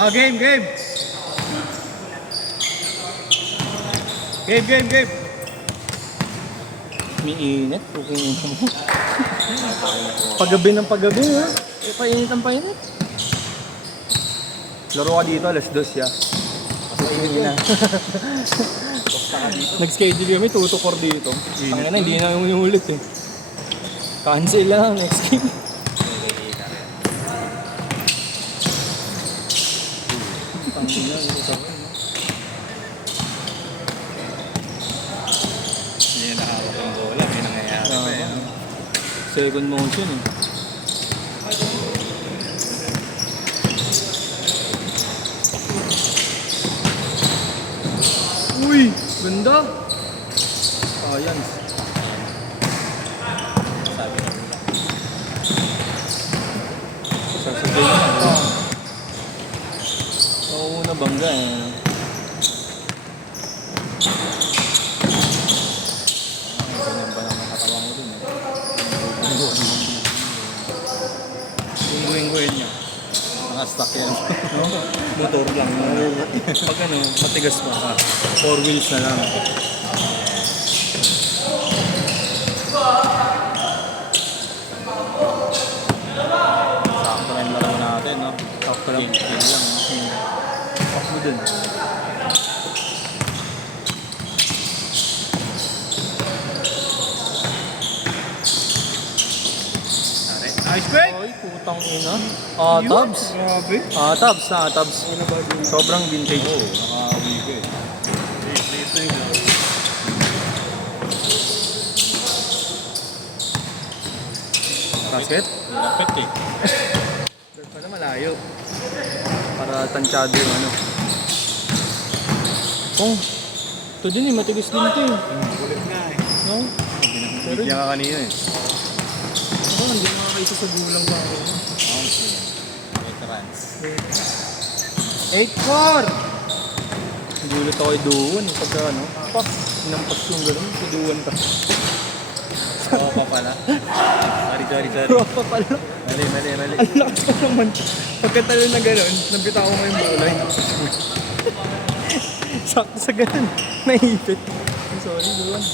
Ah, game. Game. Umiinit. Okay mo. Paggabi ng paggabi, ha? Eh, painit ang painit. Laro ka dito, alas 2 ya. Painit na. Nag-schedule kami, 2 to 4 dito. Ang ina, hindi na ulit eh. Cancel lang, next game. Tangina, ito sa akin. Hindi na nakawak ang bola. May nangyayari pa yan. Second motion eh. Uy! Ganda! Ayan. Sabi na nila. Sasabihin na. Oo na bangga eh. Ganyan ba naman katawa mo dun eh. Yung guwing-guwing niya. Naka-stuck yan. No? Motor lang. Pag ano, matigas pa. 4 wheels na lang. Sakto na yung laro natin, no? Sakto lang. Game lang. Pak mo dun. Nice break! Ay, putang ina. Tabs. Grabe. Tabs. Sobrang vintage. Oo, nakawi ko eh. Basket? Lapit eh. Doon pala malayo. Para tansyado yung ano. Oh, ito din eh, matigas din ito eh. Kulit nga eh. No? Pero Bigyan ka kanina eh. hindi nakakaisa sa gulang ba ako. Okay. Veterans. 8-4! Gulat ako kay Duwan eh. Pagka ano, pak, sinampas yung gano'n, si Duwan ka. Oo pa pala. Sorry. Tropa pala. Mali. Ang lakas ko naman. Pagkatalo na gano'n, nabita ko ngayong bulay. Sakto sa gano'n, naipit. Sorry, Duwan.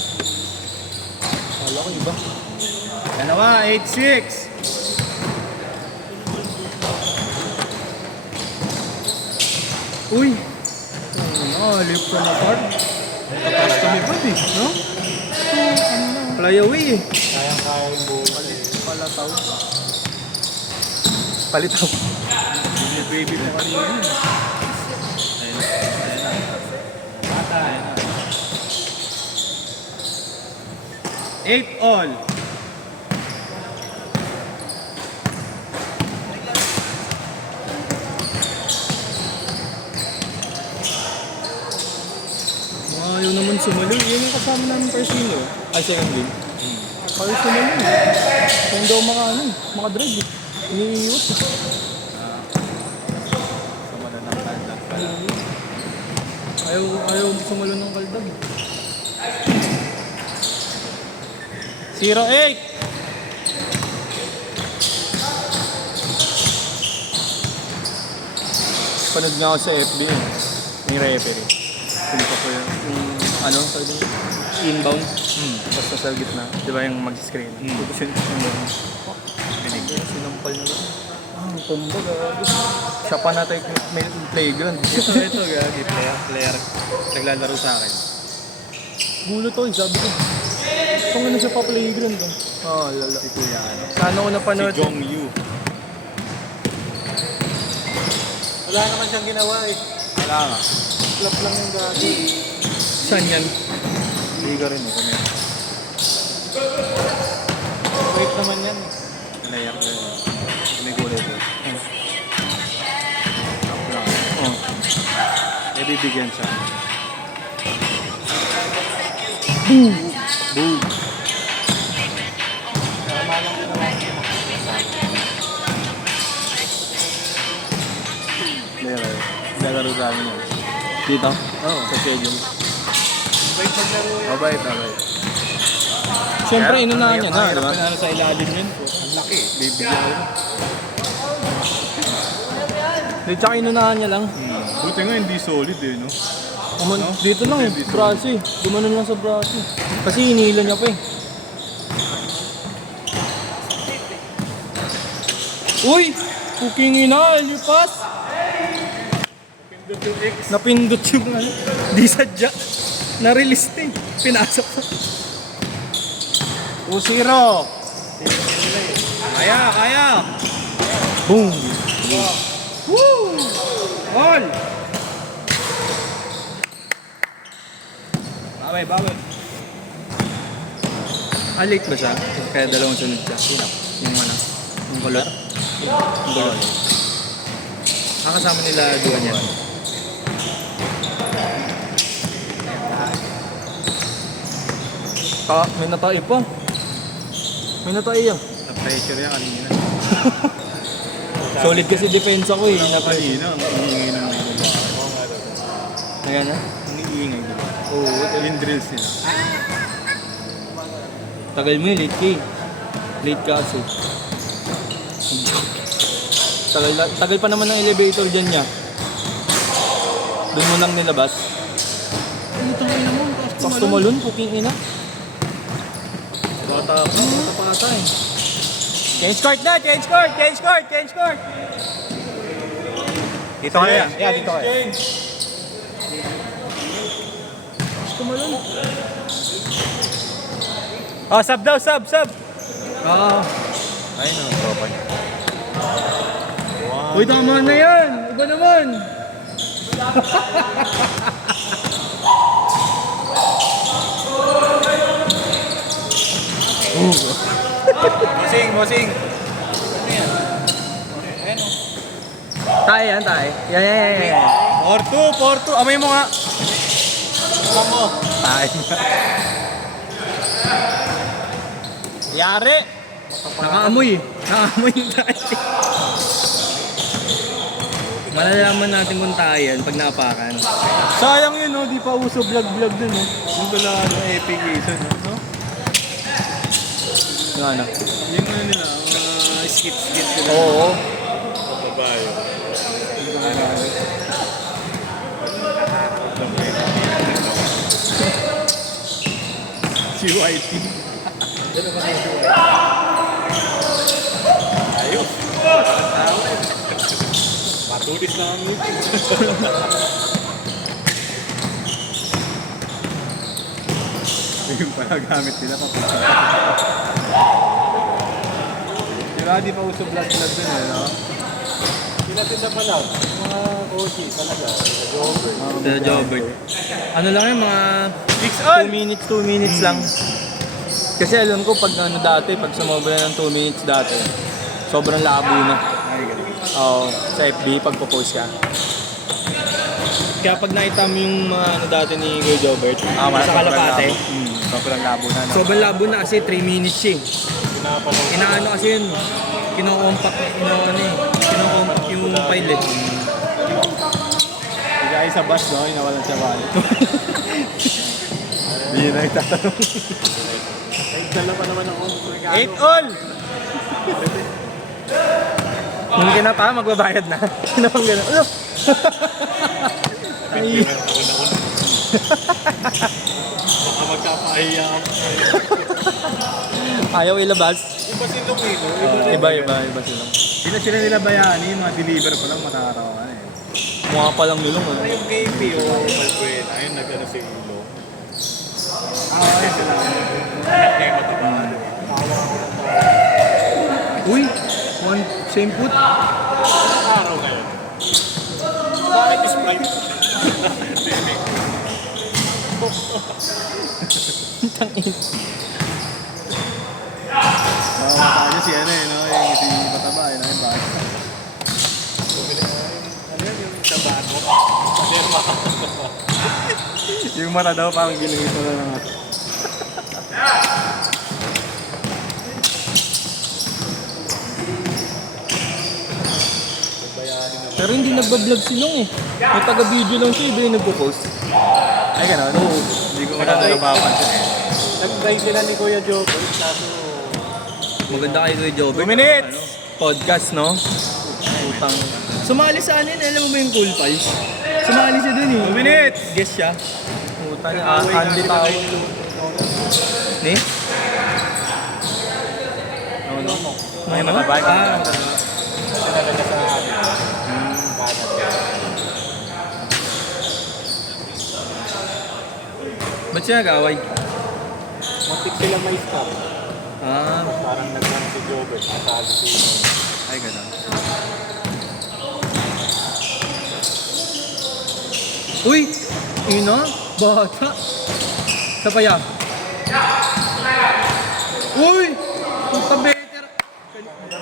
Kala ko iba. Dalawa, 8-6. Uy! Lip ko na card. Tapas kami ba eh? No? Fly away eh. Kayang-kaya yung bola eh. Palataw. Palitaw. Baby mo kanina yun. Ayun na. Bata. 8 all. Ayaw naman sumalo. Yan yung kasama namin Persino. Ay, second game. Ayaw sumalo eh. Kung daw maka-drive eh. Iniiwas eh. Sumala ng kandak pala. Ayaw sumalo ng kaldag. 0-8. Panood nga ako sa FB eh. Yung referee. Pinaka ko yung ano, sabi niya, inbound. Tapos nasa gitna. Di ba yung mag-screen? Tapos yun, sinampal na lang. Ang tumba, gabi. Siya pa natin may playground. Ito gagi. Player. Naglalaro sa akin. Gulo to, sabi ko. Kung ano siya pa playground to. Lala. Si Kuya ano. Saan ako napanood? Si Jong Yu. Wala naman siyang ginawa eh. Wala nga. Flop lang yung gagi. Saan yan? Liga rin eh. Kami. Wait naman yan. Player ko yun. May gulay ko. Up lang. Oh. May bibigyan siya. Boom! Naglalaro sa amin yun. Dito? Oo. Sa schedule. Bait maglaro yan. Mabait. Siyempre, inunahan niya na, di Mahirap ba? pinano sa ilalim yun po. Ang laki. Bibigyan ko yun. Hindi, tsaka inunahan niya lang. Buti nga hindi solid eh, no? No? Dito lang eh, Hindi braso eh. Gumanon lang sa braso. Kasi hinila niya pa eh. Uy! Cooking ina, lipas! Napindot yung ano. Di sadya. Na-release na eh. Pinasok pa. 2-0! Kaya, kaya! Boom! Woo! All! Bawi, bawi. Late ba siya? Kaya dalawang sunod siya. Yung ano? Yung kulot? Yung kulot. Kasama nila duwan yan. May natay pa. May natay yan. Na-pressure yan kanina. Solid kasi depensa ko eh. Kanina, ang iingay ng may gumba. Ayan na. Ang iingay gumba. Oo. Yung drills nila. Tagal mo yun, late ka eh. Late ka kasi. Tagal pa naman ng elevator dyan niya. Doon mo lang nilabas. Putang ina mo, Tapos tumalon, cooking ina. Bata pa. Bata eh. Change court na! Change court! Change court! Change court! Dito kaya? Yeah, dito kaya. Tumalon. Oh, sub daw, sub, sub! Ah. Ayun ang tropa niya. Uy, tama na yan! Iba naman! Mosing, mosing! Tayo yan, tayo. Yan. 4-2, 4-2. Amay mo nga. Alam mo. Tayo. Yari! Nakaamoy eh. Nakaamoy yung tayo. Malalaman natin kung tayo yan pag naapakan. Sayang yun, no? Di pa uso vlog-vlog dun, no? Yung pala, epic season, no? Yung ano? Yung ano nila, mga skit-skit nila. Oo. Babayo. Si YT. Ayos. Matulis na kami. Yung pala gamit nila papunta. Diba di pa uso vlog-vlog dun eh, no? Pinatin sa palaw, mga kochi talaga, sa jobber. Sa jobber. Ano lang yan, mga 2 minutes lang. Kasi alam ko pag ano dati, pag sumobra ng 2 minutes dati, sobrang labo na. Ay, ganun. Oo, sa FB pag post ka. Kaya pag nakita mo yung mga ano dati ni Kuya Jobert, sa Kalapate, Sobrang labo na, no? sobrang labo na kasi 3 minutes siya eh. Pinapalaw. Inaano kasi yun, kino-compact yung file eh. Bigay sa bus, no? Inawalan siya ba? Hindi na itatanong. Nagdala pa naman ako. 8-all! Yung kinapa, magbabayad na. Kinapang gano'n. Ano? Baka magkapahiya ako. Ayaw ilabas. Iba silong dito. Iba sila. Sila nila bayani, mga deliver pa lang matatarawan eh. Mukha pa lang nilong. Ano yung KP o Malpuena? Ayun, nagano si Ilo. Ay, sila. Ay, matabahan. Uy, same foot. Araw na yun. Bakit Sprite? Tangin. Matanya si ano eh, no? Yung si Mataba, yun ang bakit. Ano yun, yung Tabaco? Yung mata daw parang ginagito na naman. Pero hindi nagbablog silong eh. May taga-video lang siya, iba yung nagpo-post. Ay, gano'n? Oo. Hindi ko wala nabapansin eh. Nag-try sila ni Kuya Joe, kaso... Maganda kayo kay Jobert. 2 minutes! Podcast, no? Putang. Sumali sa anin, alam mo ba yung Cool Pals? Sumali siya dun eh. 2 minutes! Guess siya. Puta niya, Andy tao. Ni? Ano? May matabay ka. Ah, Sinala niya sa akin. ba't siya nag-away? Muntik sila may stop. Ah, Parang nagmano si Jobert. Nasali si... ay gano'n. Uy! Ina! Bata! Sa paya. Uy! Puta veteran.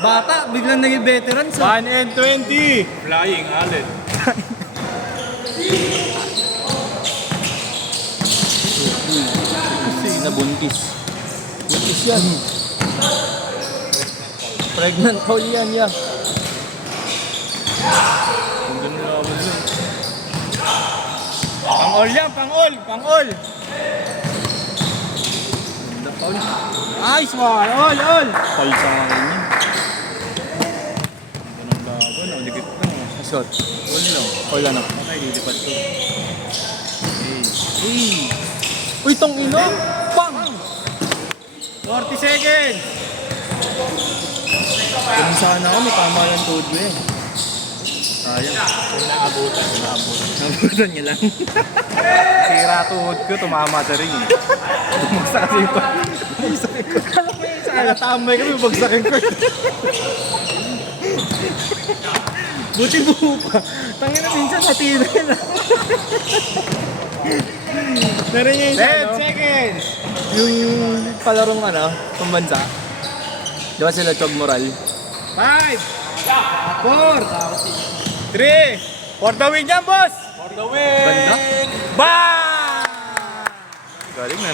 Bata! Biglang naging veteran sa... 1 and 20! Flying Allen. Kasi nabuntis. Buntis yan. Pregnant Paul yan, ya. Ang ganda na ako yun. Pang-all yan! Pang-all! Pang-all! Ganda Paul. Nice one! All! All! Paul sa akin yun. Ang ganda ng laban. Ang dikit lang. Shot. All lang. Paul ano? Okay, lilipat ko. Hey! Uy, tong ino! Pang! 40 seconds! Ganun sana ako, may tama lang tuhod ko eh. Sayang. Naabutan. Naabutan. Nabutan niya lang. Sira tuhod ko, tumama sa ring. Bumagsak kasi yung bumagsakin ko. Alam mo yun, sa tamay kami, bumagsakin ko. Buti buo pa. Tangin na minsan natira na. Meron niya yung 10 seconds! yung palarong ano, pambansa. Di ba sila Chog Moral? 5 4 3 For the win yan, boss! For the win! Banda? Bang! Galing na.